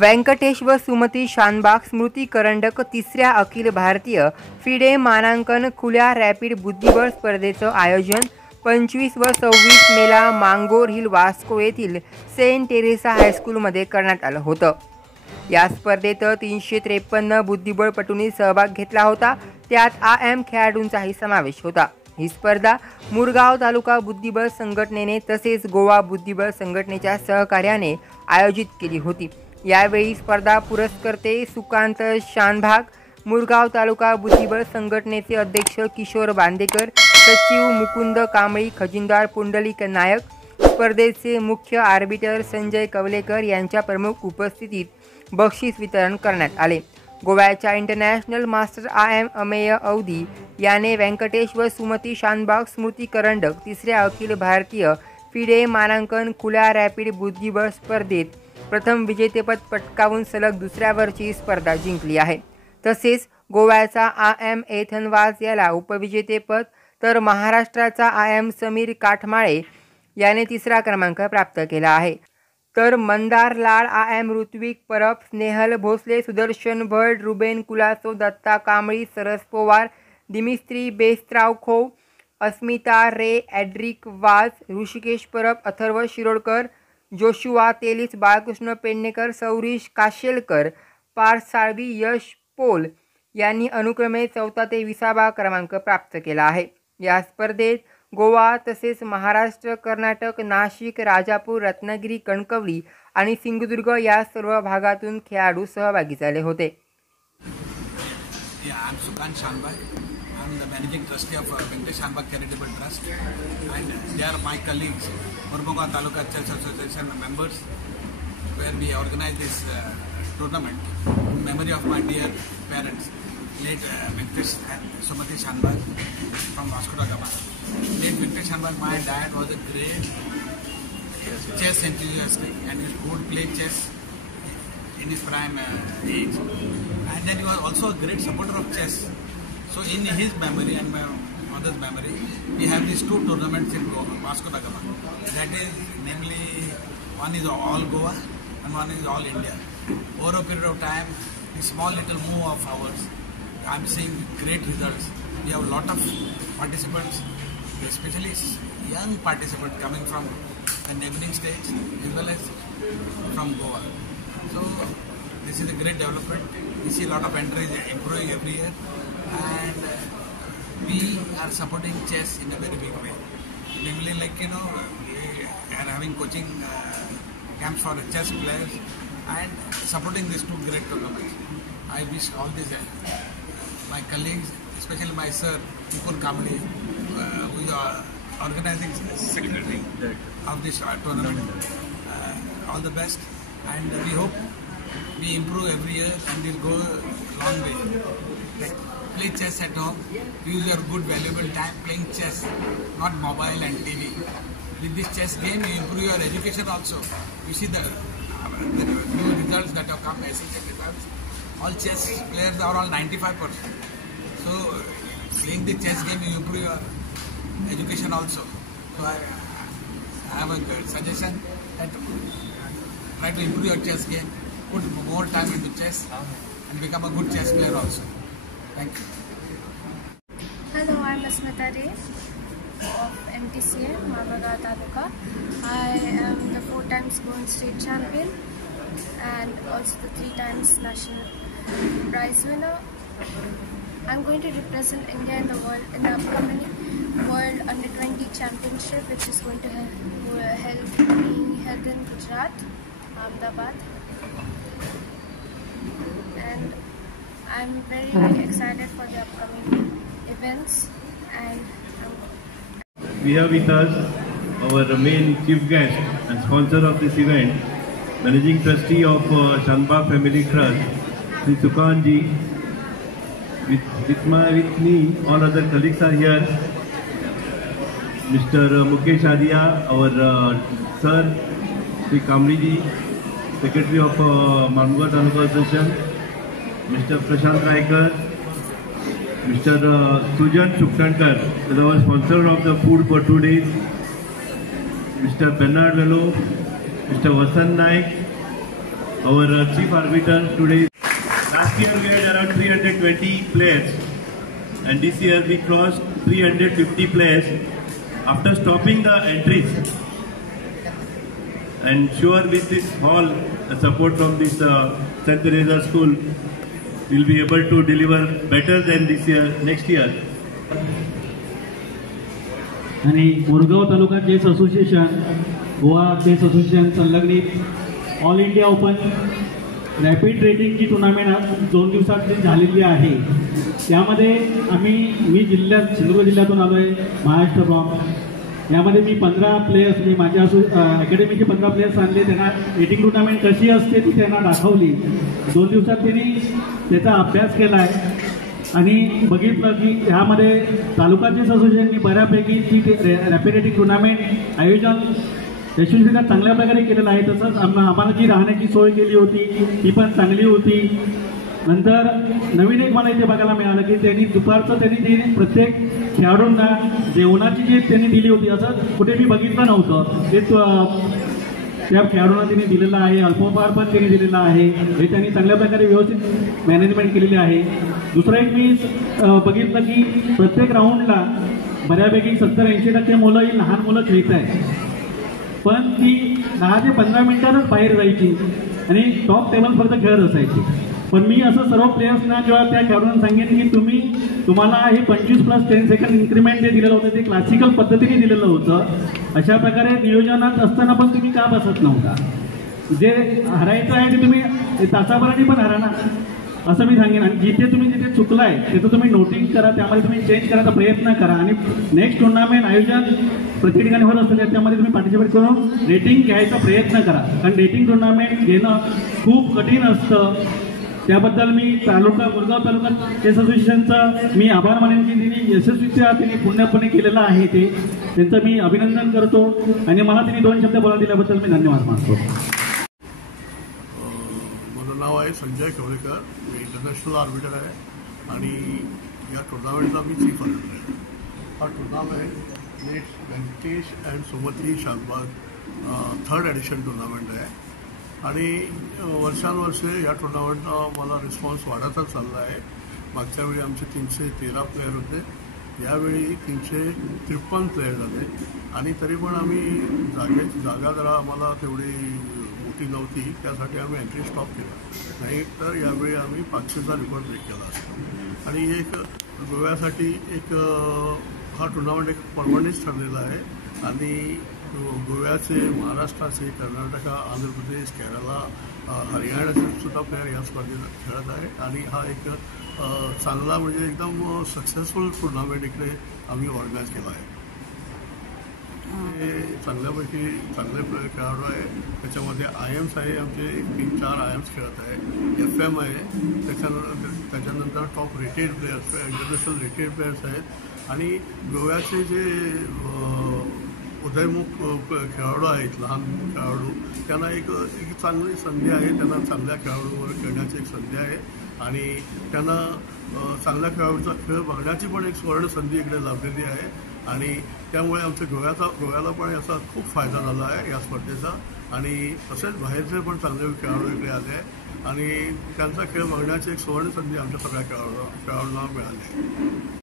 व्यंकटेश व सुमती शानबाग स्मृती करंडक तिसऱ्या अखिल भारतीय फिडे मानांकन खुल्या रॅपिड बुद्धिबळ स्पर्धेचं आयोजन 25 व 26 मेला मांगोर हिल वास्को येथील सेंट टेरेसा हायस्कूलमध्ये करण्यात आलं होतं। या स्पर्धेत 353 बुद्धिबळपटूंनी सहभाग घेतला होता। त्यात आयएम खेळाडूंचाही समावेश होता। ही स्पर्धा मुरगाव तालुका बुद्धिबळ संघटनेने तसेच गोवा बुद्धिबळ संघटनेच्या सहकार्याने आयोजित केली होती। यावेळी स्पर्धा पुरस्कर्ते सुकांत शानभाग, मुरगाव तालुका बुद्धिबळ संघटनेचे अध्यक्ष किशोर बांदेकर, सचिव मुकुंद कांबळी, खजिनदार पुंडलिक नायक, स्पर्धेचे मुख्य आर्बिटर संजय कवलेकर यांच्या प्रमुख उपस्थितीत बक्षीस वितरण करण्यात आले। गोव्याच्या इंटरनॅशनल मास्टर आयएम अमेय अवधी याने व्यंकटेश व सुमती शानबाग स्मृती करंडक तिसऱ्या अखिल भारतीय फिडे मानांकन खुल्या रॅपिड बुद्धिबळ स्पर्धेत प्रथम विजेतेपद पटकावून सलग दुसऱ्या वर्षी स्पर्धा जिंकली आहे। तसेच गोव्याचा आयएम एथन वाज याला उपविजेतेपद तर महाराष्ट्राचा आयएम समीर काठमाळे याने तिसरा क्रमांक प्राप्त केला आहे। तर मंदार लाड, आयएम ऋत्विक परब, स्नेहल भोसले, सुदर्शन भट, रुबेन कुलासो, दत्ता कांबळी, सरस पोवार, दिमित्री बेस्त्रावखोव, अस्मिता रे, एड्रिक वाज, ऋषिकेश परब, अथर्व शिरोडकर, जोशुआ तेलीस, बाळकृष्ण पेडणेकर, सौरीश काशेलकर, पार्थ साळवी, यश पोल यांनी अनुक्रमे 4था ते 20वा क्रमांक प्राप्त केला आहे। या स्पर्धेत गोवा तसेच महाराष्ट्र, कर्नाटक, नाशिक, राजापूर, रत्नागिरी, कणकवली आणि सिंधुदुर्ग या सर्व भागातून खेळाडू सहभागी झाले होते। I'm Sukant Shanbhag. I'm the managing trustee of Venkatesh Shanbhag Charitable Trust, and they are my colleagues, Murmuga Taluka Chess Association members, where we organize this tournament in memory of my dear parents, late Venkatesh and Sumati Shanbhag from Vasco da Gama. Late Venkatesh Shanbhag, my dad, was a great chess enthusiast and he would play chess in his prime age, and then he was also a great supporter of chess. So in his memory and my mother's memory, we have these two tournaments in Vasco da Gama. That is, namely, one is all Goa and one is all India. Over a period of time, this small little move of ours, I'm seeing great results. We have a lot of participants, especially young participants coming from the neighboring states as well as from Goa. So this is a great development. We see a lot of entries improving every year, and we are supporting chess in a very big way. Namely, like we are having coaching camps for chess players and supporting these two great tournaments. I wish all these my colleagues, especially my sir Mukund Kamli, who is organizing secretary of this tournament, all the best, and we hope we improve every year and this go a long way. Play chess at home, use your good valuable time playing chess, not mobile and TV. With this chess game you improve your education also. You see the new results that have come, SHM results. All chess players are all 95%. So playing the chess game you improve your education also. So I have a good suggestion that try to improve your chess game, put more time into chess and become a good chess player also. Thank you. Hello, I'm Asmita Ray of MTCA, Murmuga Taluka. I am the 4 times Goan state champion and also the 3 times national prize winner. I'm going to represent India in the world in the upcoming World Under 20 Championship, which is going to being held in Gujarat, Ahmedabad, and I'm very excited for the upcoming events. And we have with us our main chief guest and sponsor of this event, managing trustee of Shanbhag Family Trust, Sri Sukant ji. With me, all other colleagues are here. Mr. Mukesh Adia, our sir, Sri Kamli ji, Secretary of Murmuga Taluka Association, Mr. Prashant Raikar, Mr. Sujan Chuktankar is our sponsor of the food for 2 days, Mr. Bernard Velo, Mr. Vasan Naik, our chief arbiter today. Last year we had around 320 players, and this year we crossed 350 players after stopping the entries. And sure, with this hall support from this St. Teresa School, we'll be able to deliver better than this year, next year. आणि Morgaon taluka chess association, Goa chess association संलग्नित all India open rapid रेटिंगची tournament आज 2 दिवसात झालेली आहे. त्यामध्ये मी सिंधुदुर्ग जिल्ह्यातून आलो आहे, महाराष्ट्र फ्रॉम. यामध्ये मी 15 प्लेयर्स, मी माझ्या अकॅडमीचे 15 प्लेयर्स आणले. त्यांना रेटिंग टुर्नामेंट कशी असते ती त्यांना दाखवली. 2 दिवसात त्यांनी त्याचा अभ्यास केला आहे आणि बघितलं की ह्यामध्ये तालुका चेस असोसिएशननी बऱ्यापैकी ती रॅपिड रेटिंग टुर्नामेंट आयोजन यशस्वीरित्या चांगल्या प्रकारे केलेलं आहे. तसंच आम्हाला जी राहण्याची सोय केली होती ती पण चांगली होती. नंतर नवीन एक मला इथे बघायला मिळालं की त्यांनी दुपारचं प्रत्येक खेळाडूंना जेवणाची जी त्यांनी दिली होती, असं कुठे मी बघितलं नव्हतं. ते त्या खेळाडूंना त्यांनी दिलेलं आहे. अल्पोपहार पण त्यांनी दिलेला आहे. हे त्यांनी चांगल्या प्रकारे व्यवस्थित मॅनेजमेंट केलेली आहे. दुसरं एक मी बघितलं की प्रत्येक राऊंडला बऱ्यापैकी 70-80% मुलं ही लहान मुलं खेळत आहेत, पण ती 10 ते 15 मिनिटातच बाहेर जायची आणि टॉप टेबल फक्त खेळत असायची. पण मी असं सर्व प्लेयर्सना किंवा त्या खेळाडूंना सांगेन की तुम्हाला हे 25+10 सेकंड इन्क्रीमेंट जे दिलेलं होतं ते क्लासिकल पद्धतीने दिलेलं होतं. अशा प्रकारे नियोजनात असताना पण तुम्ही का बसत नव्हता? जे हरायचं आहे ते तुम्ही तासाभराने पण हरा ना, असं मी सांगेन. आणि जिथे चुकलाय तिथं तुम्ही नोटिंग करा, त्यामध्ये तुम्ही चेंज करायचा प्रयत्न करा आणि नेक्स्ट टुर्नामेंट आयोजन प्रत्येक ठिकाणी होत असतं त्यामध्ये तुम्ही पार्टिसिपेट करून रेटिंग घ्यायचा प्रयत्न करा. कारण रेटिंग टुर्नामेंट घेणं खूप कठीण असतं. त्याबद्दल मी मोरगाव तालुका चेस असोसिएशनचा मी आभार मानेन की त्यांनी यशस्वीरित्या पूर्णपणे केलेलं आहे. त्यांचं मी अभिनंदन करतो आणि मला त्यांनी 2 शब्द बोलायला दिल्याबद्दल मी धन्यवाद मानतो. माझं नाव आहे संजय खवळेकर. मी इंटरनॅशनल आर्बिटर आहे आणि या टुर्नामेंटचा मी चीफ आर्बिटर आहे. हा tournament Venkatesh and Sumati Shanbhag 3rd edition tournament आहे आणि वर्षानुवर्षे या टुर्नामेंटचा मला रिस्पॉन्स वाढतच चालला आहे. मागच्या वेळी आमचे 313 प्लेयर होते, यावेळी 353 प्लेयर झाले आणि तरी पण आम्ही जागा जरा आम्हाला तेवढी मोठी नव्हती, त्यासाठी आम्ही एंट्री स्टॉप केला. नाही तर यावेळी आम्ही 500चा रेकॉर्ड ब्रेक केला असतो. आणि एक गोव्यासाठी हा टुर्नामेंट एक परमनंट ठरलेला आहे आणि गोव्याचे, महाराष्ट्राचे, कर्नाटका, आंध्र प्रदेश, केरला, हरियाणाचे सुद्धा प्लेयर या स्पर्धेत खेळत आहे आणि हा एक चांगला म्हणजे एकदम सक्सेसफुल टुर्नामेंट इकडे आम्ही ऑर्गनाईज केला आहे. हे चांगल्यापैकी चांगले खेळाडू आहे. त्याच्यामध्ये IMs आहे, आमचे 3-4 IMs खेळत आहे. FM आहे, त्याच्यानंतर top rated players, international rated players आहेत आणि गोव्याचे जे उदयमुख खेळाडू आहेत, लहान खेळाडू, त्यांना एक चांगली संधी आहे. त्यांना चांगल्या खेळाडूवर खेळण्याची एक संधी आहे आणि त्यांना चांगल्या खेळाडूचा खेळ बघण्याची पण एक सुवर्ण संधी इकडे लाभलेली आहे आणि त्यामुळे आमच्या गोव्याला पण याचा खूप फायदा झाला आहे या स्पर्धेचा. आणि तसेच बाहेरचे पण चांगले खेळाडू इकडे आले आहे आणि त्यांचा खेळ बघण्याची एक सुवर्ण संधी आमच्या सगळ्या खेळाडूंना मिळाली आहे.